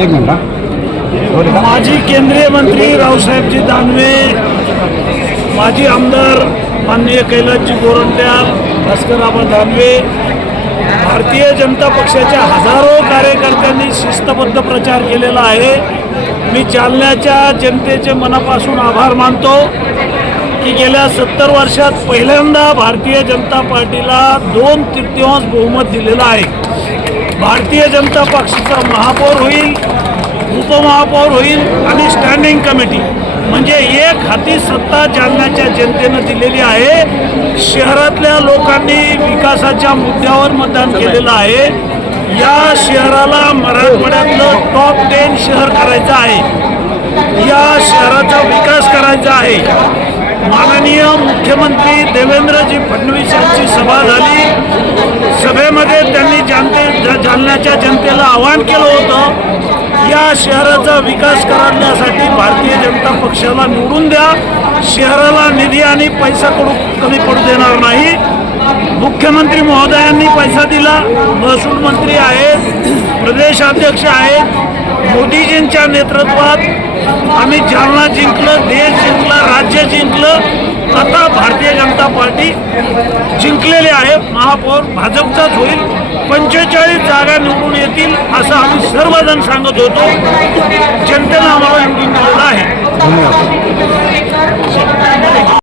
एक मिनिट. माजी केंद्रीय मंत्री रावसाहेबजी दानवे, माजी आमदार माननीय कैलासजी गोरंट्याल, भास्करराव दानवे, भारतीय जनता पक्षाच्या हजारो कार्यकर्त्यांनी शिस्तबद्ध प्रचार केलेला आहे. मी जालन्याच्या जनतेचे मनापासून आभार मानतो की गेल्या 70 वर्षात पहिल्यांदा भारतीय जनता पार्टीला 2/3 बहुमत दिलेलं आहे. भारतीय जनता पक्षाचा महापौर होईल, उपमहापौर होईल आणि स्टँडिंग कमिटी म्हणजे एक हाती सत्ता जालन्याच्या जनतेनं दिलेली आहे. शहरातल्या लोकांनी विकासाच्या मुद्द्यावर मतदान केलेलं आहे. या शहराला मराठवाड्यातलं टॉप 10 शहर करायचं आहे. या शहराचा विकास करायचा आहे. माननीय मुख्यमंत्री देवेंद्रजी फडणवीस यांची सभा झाली. सभेमध्ये त्यांनी जालन्याच्या जनतेला आवाहन केलं होतं, या शहराचा विकास करण्यासाठी भारतीय जनता पक्षाला निवडून द्या. शहराला निधी आणि पैसा कमी पडू देणार नाही. मुख्यमंत्री महोदयांनी पैसा दिला, महसूल मंत्री आहेत, प्रदेशाध्यक्ष आहेत. मोदीजींच्या नेतृत्वात आम्ही जालना जिंकलं, देश जिंकला, राज्य जिंकलं. आता भारतीय जनता पार्टी जिंकलेली आहे. महापौर भाजपचाच होईल. 45 जागा निवडून येतील असं आम्ही सर्वजण सांगत होतो. जनतेनं आम्हाला निवडून दिलेलं आहे. धन्यवाद.